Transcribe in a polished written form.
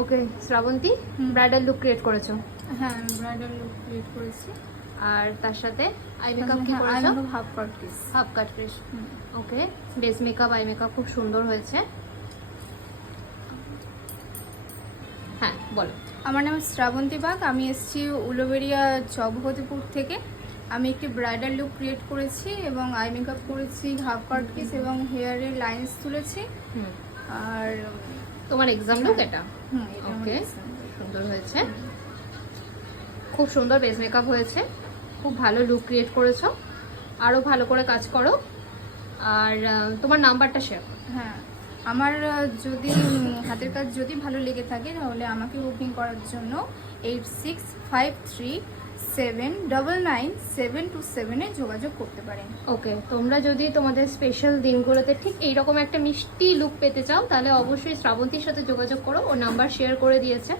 ওকে Srabanti, bridal look create করেছো? হ্যাঁ, আমি ব্রাইডাল লুক ক্রিয়েট করেছি। আর তার সাথে আই মেকআপ কি করেছো? Half cut piece. Half cut piece. Okay, base makeup, eye makeup খুব সুন্দর হয়েছে। হ্যাঁ বলো। আমার নাম শ্রাবন্তী বাগ, আমি এসেছি উলুবেড়িয়া জগপতিপুর থেকে। আমি একটি ব্রাইডাল লুক ক্রিয়েট করেছি এবং আই মেকআপ করেছি, হাফ কাট পিস এবং হেয়ারে লাইন্স তুলেছি। আর তোমার এক্সাম লুক এটা? এটা ওকে, সুন্দর হয়েছে, খুব সুন্দর বেস মেকআপ হয়েছে, খুব ভালো লুক ক্রিয়েট করেছো। আরও ভালো করে কাজ করো। আর তোমার নাম্বারটা শেয়ার করো। হ্যাঁ, আমার যদি হাতের কাজ যদি ভালো লেগে থাকে তাহলে আমাকে বুকিং করার জন্য 8653799727 যোগাযোগ করতে পারেন। ওকে, তোমরা যদি তোমাদের স্পেশাল দিনগুলোতে ঠিক এইরকম একটা মিষ্টি লুক পেতে চাও তাহলে অবশ্যই শ্রাবন্তীর সাথে যোগাযোগ করো, ও নাম্বার শেয়ার করে দিয়েছে।